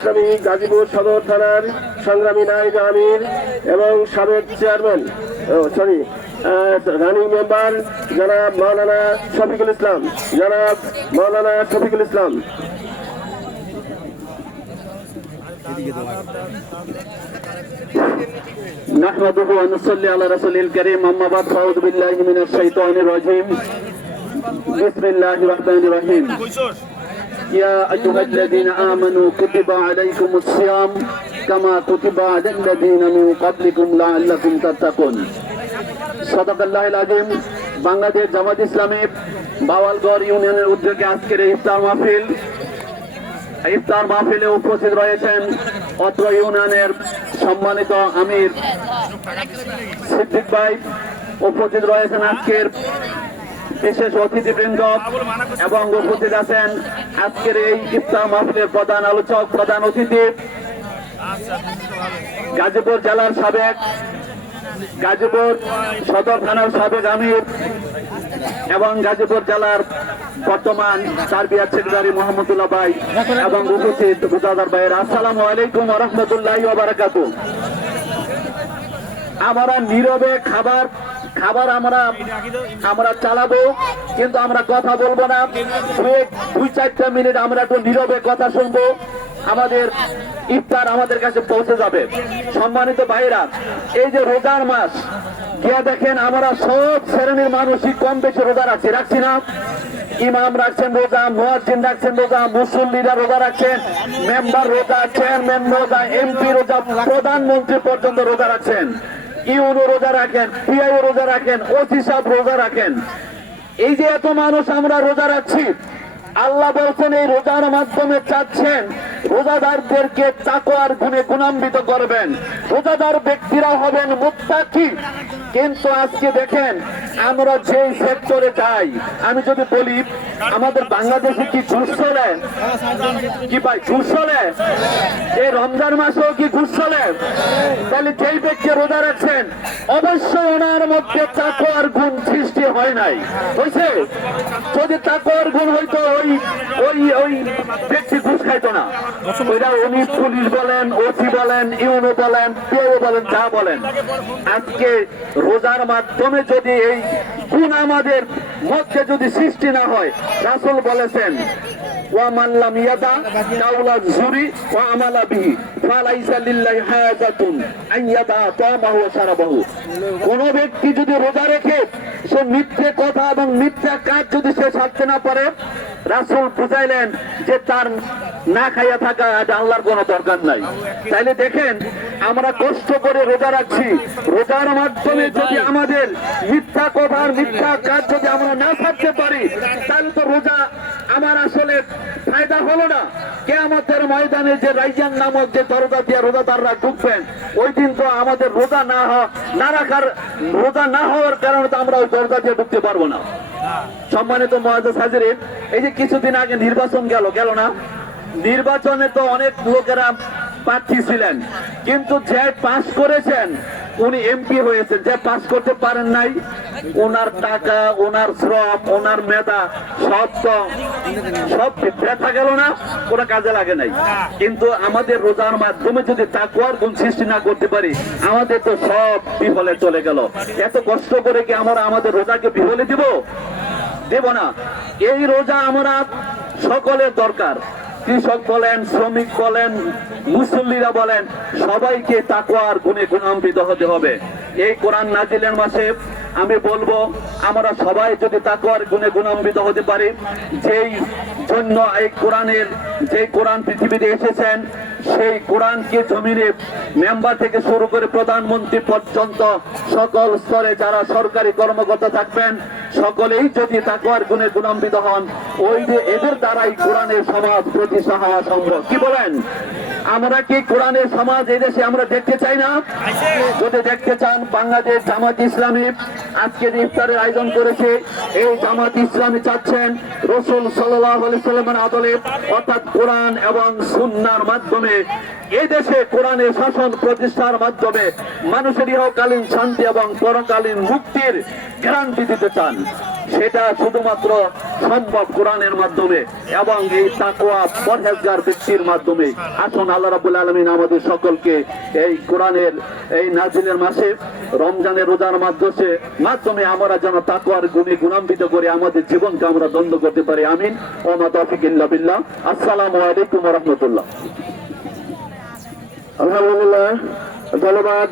গাজীপুর সদর থানার সংগ্রামী নায়েব আমির এবং সাবেক চেয়ারম্যান রানিং মেম্বার জনাব মাওলানা শফিকুল ইসলাম نحمده ونصلي على رسوله الكريم أما بعد فأعوذ بالله من الشيطان الرجيم بسم الله الرحمن الرحيم يا أيها الذين آمنوا كتب عليكم الصيام كما كتب على الذين من قبلكم لعلكم تتقون صدق الله العظيم বাংলাদেশ জামাত ইসলামী বাওয়ালগড় ইউনিয়নের উদ্যোগে আজকের ইফতার মাহফিলে উপস্থিত রয়েছেন অত্র ইউনিয়নের সম্মানিত আমির সিদ্দিক ভাই, উপস্থিত রয়েছেন আজকের বিশেষ অতিথিবৃন্দ এবং উপস্থিত আছেন আজকের এই ইফতার মাহফিলের প্রধান আলোচক, প্রধান অতিথি গাজীপুর জেলার সাবেক গাজীপুর সদর থানার সাবেক আমির এবং গাজীপুর জেলার বর্তমান তারবিয়াত সেক্রেটারি মোহাম্মদুল্লাহ ভাই এবং উপস্থিত বুজাদার ভাইয়ের আসসালামু আলাইকুম ওয়া রাহমাতুল্লাহি ওয়া বারাকাতুহু। আমরা নীরবে খাবার আমরা চালাবো, কিন্তু আমরা কথা বলবো না। 2-4 মিনিট আমরা একটু নীরবে কথা শুনবো, আমাদের ইফতার আমাদের কাছে পৌঁছে যাবে। সম্মানিত ভাইরা, এই যে রোজার মাস গিয়ে দেখেন আমরা সব শ্রেণীর মানুষই কম বেশি রোজা রাখছি না? ইমাম রাখছেন রোজা, মুয়াজ্জিন রাখছেন রোজা, মুসল্লিরা রোজা রাখছেন, মেম্বার রোজা, চেয়ারম্যান রোজা, এমপি রোজা, প্রধানমন্ত্রী পর্যন্ত রোজা রাখছেন, ইউনো রোজা রাখেন, পিআইও রোজা রাখেন, ওসি সাহেব রোজা রাখেন। এই যে এত মানুষ আমরা রোজা রাখছি, আল্লাহ বলছেন এই রোজার মাধ্যমে চাচ্ছেন রোজাদারদেরকে তাকওয়ার গুণে গুণান্বিত করবেন, রোজাদার ব্যক্তিরা হবেন মুত্তাকি। কিন্তু আজকে দেখেন আমরা যে সেক্টরে যাই, আমি যদি বলি আমাদের বাংলাদেশে কি ঘুষ চলে? কি ভাই ঘুষ চলে? এই রমজান মাসেও কি ঘুষ চলে? তাহলে যেই ব্যক্তি রোজা রাখছেন অবশ্যই ওনার মধ্যে তাকওয়ার গুণ সৃষ্টি হয় নাই, হয়েছে? যদি তাকওয়ার গুণ হইতো ওই ব্যক্তি ঘুষ খাইতো না। ওইটা উনি পুলিশ বলেন, ওসি বলেন, ইউনো বলেন, পিও বলেন, যা বলেন। আজকে রোজার মাধ্যমে যদি এই গুণ আমাদের মধ্যে যদি সৃষ্টি না হয়, রাসূল বলেছেন ওয়ামান লাম ইয়াদা কাওলা যুরি ওয়া আমালা বিহি ফালাইসা লিল্লাহি হাজাতুন আন ইয়াদা তামাহু ওয়া শারাবাহু। কোন ব্যক্তি যদি রোজা রেখে সে মিথ্যে কথা এবং মিথ্যা কাজ যদি সে ছাড়তে না পারে, রাসূল বুঝাইলেন যে তার না খাইয়া থাকা আল্লাহর কোনো দরকার নাই। তাইলে দেখেন আমরা কষ্ট করে রোজা রাখছি, রোজার মাধ্যমে যদি আমাদের মিথ্যা কথা মিথ্যা কাজ যদি আমরা না ছাড়তে পারি, তাহলে তো রোজা আমার আসলে ফায়দা হলো না। কিয়ামতের ময়দানে যে রাইয়ান নামক যে দরজা দিয়ে রোজাদাররা ঢুকবেন, ওই দিন তো আমাদের রোজা না হওয়ার কারণে তো আমরা ওই দরজা দিয়ে ঢুকতে পারবো না। সম্মানিত মুআজ্জাজ হাজিরিন, এই যে কিছুদিন আগে নির্বাচন গেল না, নির্বাচনে তো অনেক লোকেরা প্রার্থী ছিলেন, কিন্তু যে পাস করেছেন উনি এমপি হয়েছেন, যে পাস করতে পারেন নাই ওনার টাকা, ওনার শ্রম, ওনার মেধা সব ব্যথা গেল না, কোনো কাজে লাগে নাই। কিন্তু আমাদের রোজার মাধ্যমে যদি তাকওয়ার গুণ সৃষ্টি না করতে পারি, আমাদের তো সব বিফলে চলে গেল। এত কষ্ট করে কি আমরা আমাদের রোজাকে বিফলে দেব না? এই রোজা আমরা সকলের দরকার। কৃষক বলেন, শ্রমিক বলেন, মুসল্লিরা বলেন, সবাইকে তাকওয়ার গুণে গুণান্বিত হতে হবে। এই কোরআন নাজিলের মাসে আমি বলবো আমরা সবাই যদি তাকওয়ার গুণে গুণান্বিত হতে পারি, যেই জন্য এই কোরআন পৃথিবীতে এসেছেন, সেই কোরআনকে জমিনে মেম্বার থেকে শুরু করে প্রধানমন্ত্রী পর্যন্ত সকল স্তরে যারা সরকারি কর্মকর্তা থাকবেন, সকলেই যদি তাকওয়ার গুণে গুণান্বিত হন, ওই যে এদের দ্বারাই কোরআনের সমাজ প্রতিষ্ঠা হওয়া সম্ভব। কি বলেন? আমরা কি কোরআনের সমাজ এই দেশে আমরা দেখতে চাই না? যদি দেখতে চান, বাংলাদেশ জামাত ইসলামী আজকে যে ইফতারের আয়োজন করেছে, এই জামাত ইসলামী চাচ্ছেন রাসূল সাল্লাল্লাহু আলাইহি সাল্লামের আদলে অর্থাৎ কোরআন এবং সুন্নাহর মাধ্যমে এই দেশে কোরআনের শাসন প্রতিষ্ঠার মাধ্যমে মানুষের ইহকালীন শান্তি এবং পরকালীন মুক্তির গ্যারান্টি দিতে চান। সেটা শুধুমাত্র সম্ভব কোরআনের মাধ্যমে এবং এই তাকওয়া পরহেজগার ব্যক্তির মাধ্যমে। আসুন আল্লাহ রাব্বুল আলামিন আমাদের সকলকে এই কোরআনের এই নাজিলের মাসে রমজানের রোজার মাধ্যমে আমরা যেন তাকওয়ার গুণে গুণান্বিত করে আমাদের জীবনকে আমরা দ্বন্দ্ব করতে পারি। আমিন। ওয়া মা তাওফিক ইল্লা বিল্লাহ। আসসালামু আলাইকুম ওয়া রাহমাতুল্লাহ। আলহামদুলিল্লাহ, ধন্যবাদ।